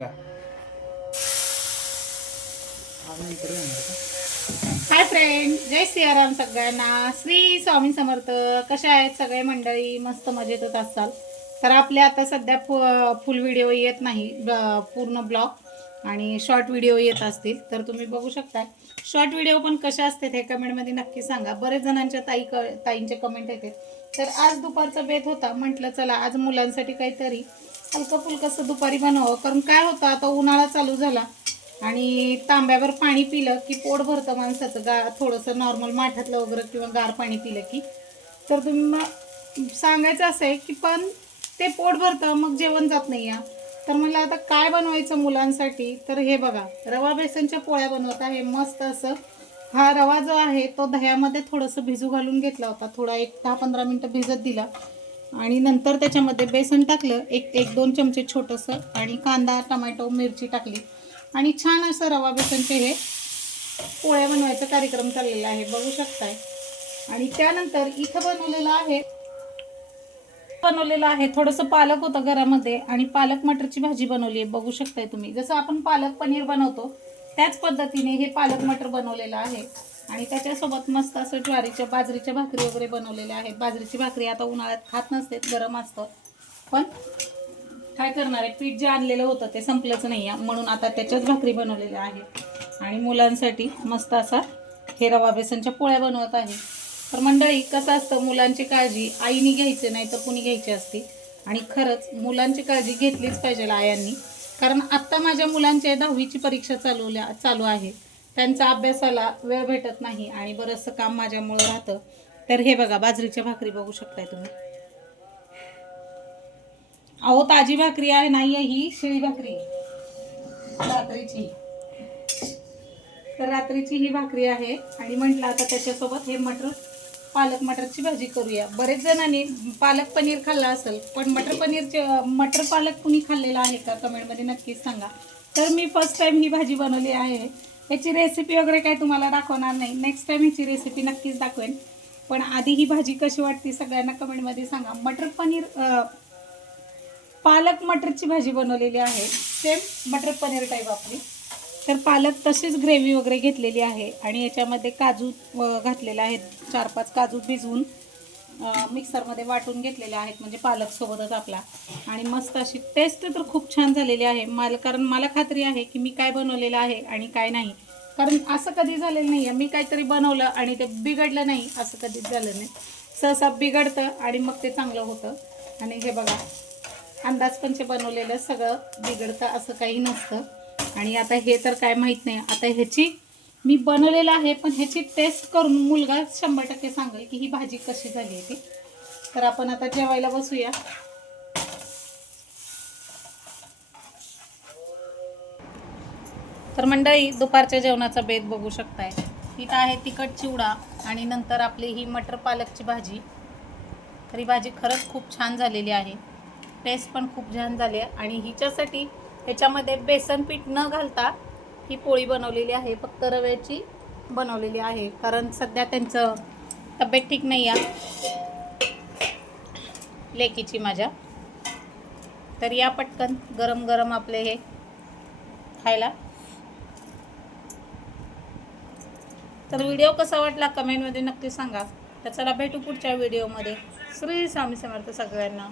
Hi friend, जय सियाराम सगळ्यांना. श्री स्वामी समर्थ. कशा आहेत सगळे मंडळी? मस्त मजेतच असाल तर. आपले आता सध्या फुल व्हिडिओ येत नाही, पूर्ण ब्लॉग आणि शॉर्ट व्हिडिओ येत असतील तर तुम्ही बघू शकता. शॉर्ट व्हिडिओ पण कशा असतात हे कमेंटमध्ये नक्की सांगा. बरेच जणांच्या ताईंचे कमेंट येते. तर आज दुपारचा बेत होता, म्हटलं चला आज मुलांसाठी काहीतरी हलकं फुलकं दुपारी बनवावं. कारण काय होतं, आता उन्हाळा चालू झाला आणि तांब्यावर पाणी पिलं की पोट भरतं माणसाचं. थोडंसं नॉर्मल माठातलं वगैरे किंवा गार पाणी पिलं की. तर तुम्ही मग सांगायचं असं आहे की पण ते पोट भरतं, मग जेवण जात नाही या. तर मला आता काय बनवायचं मुलांसाठी, तर हे बघा, रवा बेसनच्या पोळ्या बनवत आहे मस्त असं. हा रवा जो आहे तो दह्यामध्ये थोडंसं भिजू घालून घेतला होता, थोडा एक 10-15 मिनटं भिजत दिला आणि नंतर त्याच्यामध्ये बेसन टाकलं, एक 2 चमचे छोटंसं, आणि कांदा, टोमॅटो, मिरची टाकली आणि छान असं रवा बेसनचे हे पोळ्या बनवायचा कार्यक्रम चाललेला आहे, बघू शकताय. आणि त्यानंतर इथं बनवलेलं आहे थोडंसं पालक होतं घरामध्ये आणि पालक मटरची भाजी बनवली आहे, बघू शकताय तुम्ही. जसं आपण पालक पनीर बनवतो त्याच पद्धतीने हे पालक मटर बनवलेलं आहे. आणि त्याच्यासोबत मस्त असं बाजरीच्या भाकरी वगैरे बनवलेल्या आहेत. बाजरीची भाकरी आता उन्हाळ्यात खात नसते, गरम असतं, पण काय करणार आहे, पीठ जे आणलेलं होतं ते संपलंच नाही आहे, म्हणून आता त्याच्याच भाकरी बनवलेल्या आहेत. आणि मुलांसाठी मस्त असा हे रवा बेसनच्या पोळ्या बनवत आहे. तर मंडळी, कसं असतं, मुलांची काळजी आईने घ्यायची नाही तर कुणी घ्यायची असते. आणि खरंच मुलांची काळजी घेतलीच पाहिजे आयांनी. कारण आत्ता माझ्या मुलांच्या 10वीची परीक्षा चालू आहे. त्यांचा अभ्यासाला वेळ भेटत नाही आणि बरंचसं काम माझ्यामुळं राहतं. तर हे बघा, बाजरीच्या भाकरी बघू शकताय तुम्ही. अहो, ताजी भाकरी आहे, नाही आहे ही शिळी भाकरी रात्रीची. तर रात्रीची ही भाकरी आहे आणि म्हटलं आता त्याच्यासोबत हे पालक मटरची भाजी करूया. बरेच जणांनी पालक पनीर खाल्लं असेल, पण मटर पालक कुणी खाल्लेलं आहे का कमेंटमध्ये नक्कीच सांगा. तर मी फर्स्ट टाइम ही भाजी बनवली आहे. याची रेसिपी वगैरे काही तुम्हाला दाखवणार नाही, नेक्स्ट टाइम ह्याची रेसिपी नक्कीच दाखवेन. पण आधी ही भाजी कशी वाटते सगळ्यांना कमेंटमध्ये सांगा. पालक मटरची भाजी बनवलेली आहे, सेम मटर पनीर टाईप आपली. तर पालक तशीच ग्रेव्ही वगैरे घेतलेली आहे आणि याच्यामध्ये काजू घातलेले आहेत. 4-5 काजू भिजवून मिक्सरमध्ये वाटून घेतलेले आहेत, म्हणजे पालकसोबतच आपला. आणि मस्त अशी टेस्ट तर खूप छान झालेली आहे कारण मला खात्री आहे की मी काय बनवलेलं आहे आणि काय नाही. कारण असं कधी झालेलं नाही आहे, मी काहीतरी बनवलं आणि ते बिघडलं नाही, असं कधीच झालं नाही. सहसा बिघडतं आणि मग ते चांगलं होतं. आणि हे बघा, अंदाजपंचे बनवलेलं सगळं बिघडतं असं काही नसतं. आणि आता हे तर काय माहीत नाही, आता ह्याची मी बनवलेलं आहे, पण ह्याची टेस्ट करून मुलगा 100% सांगेल की ही भाजी कशी झाली आहे ती. तर आपण आता जेवायला बसूया. तर मंडळी, दुपारच्या जेवणाचा बेत बघू शकताय. इथं आहे तिखट चिवडा आणि नंतर आपली ही मटर पालकची भाजी. तर ही भाजी खरंच खूप छान झालेली आहे, टेस्ट पण खूप छान झाली आहे. आणि हिच्यासाठी ह्याच्यामध्ये बेसन पीठ न घालता ही पोळी बनवलेली आहे, फक्त रव्याची बनवलेली आहे. कारण सध्या त्यांचं तब्येत ठीक नाही आहे लेकीची माझ्या. तर या पटकन गरम गरम आपले हे खायला. तर व्हिडिओ कसा वाटला कमेंटमध्ये नक्की सांगा. तर चला भेटू पुढच्या व्हिडिओमध्ये. श्री स्वामी समर्थ सगळ्यांना.